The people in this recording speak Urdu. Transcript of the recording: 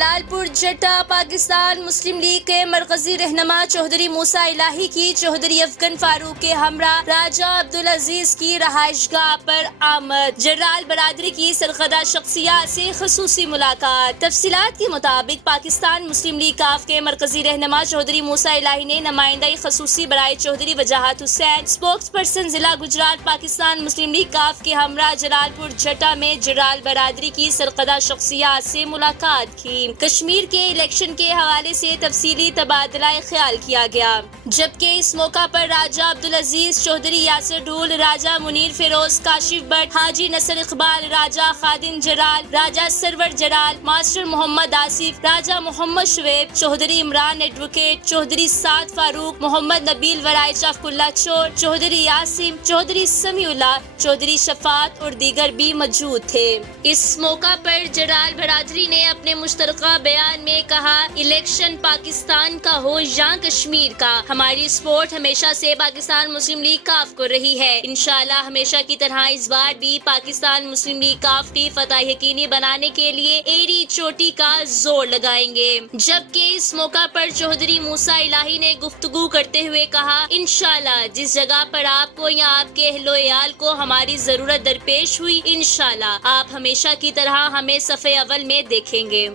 جلال پور جٹا پاکستان مسلم لیگ کے مرکزی رہنما چودھری موسیٰ الہی کی چودھری افغان فاروق کے ہمراہ راجہ عبدالعزیز کی رہائش گاہ پر آمد۔ جنرال برادری کی سرکردہ شخصیات سے خصوصی ملاقات۔ تفصیلات کے مطابق پاکستان مسلم لیگ کاف کے مرکزی رہنما چودھری موسیٰ الہی نے نمائندہ خصوصی برائے چودھری وجاہت حسین، اسپوکس پرسن ضلع گجرات پاکستان مسلم لیگ کاف کے ہمراہ جلال پور جٹا میں جنرال برادری کی سرکردہ شخصیات سے ملاقات کی۔ کشمیر کے الیکشن کے حوالے سے تفصیلی تبادلہ خیال کیا گیا، جبکہ اس موقع پر راجہ عبدالعزیز، چودھری یاسر ڈھول، راجہ Munir Feroz, Kashif but, Haji Nasr Iqbal, Raja Khadim Jalal, Raja server Jalal, master Muhammad Asif, Raja Muhammad Shoaib, Chaudhry Imran advocate, Chaudhry سعد فاروق، محمد نبیل ورائے شفق اللہ چور، چودھری یاسم، چودھری سمیع اللہ، چودھری شفاعت اور دیگر بھی موجود تھے۔ اس موقع پر جنرال برادری نے اپنے مشترکہ بیان میں کہا، الیکشن پاکستان کا ہو یا کشمیر کا، ہماری سپورٹ ہمیشہ سے پاکستان مسلم لیگ کاف کو رہی ہے۔ انشاءاللہ ہمیشہ کی طرح اس بار بھی پاکستان مسلم لیگ کاف کی فتح یقینی بنانے کے لیے ایڑی چوٹی کا زور لگائیں گے۔ جبکہ اس موقع پر چودھری موسیٰ الہی نے گفتگو کرتے ہوئے کہا، انشاءاللہ جس جگہ پر آپ کو یا آپ کے اہل و عیال کو ہماری ضرورت درپیش ہوئی، انشاءاللہ آپ ہمیشہ کی طرح ہمیں صف اول میں دیکھیں گے۔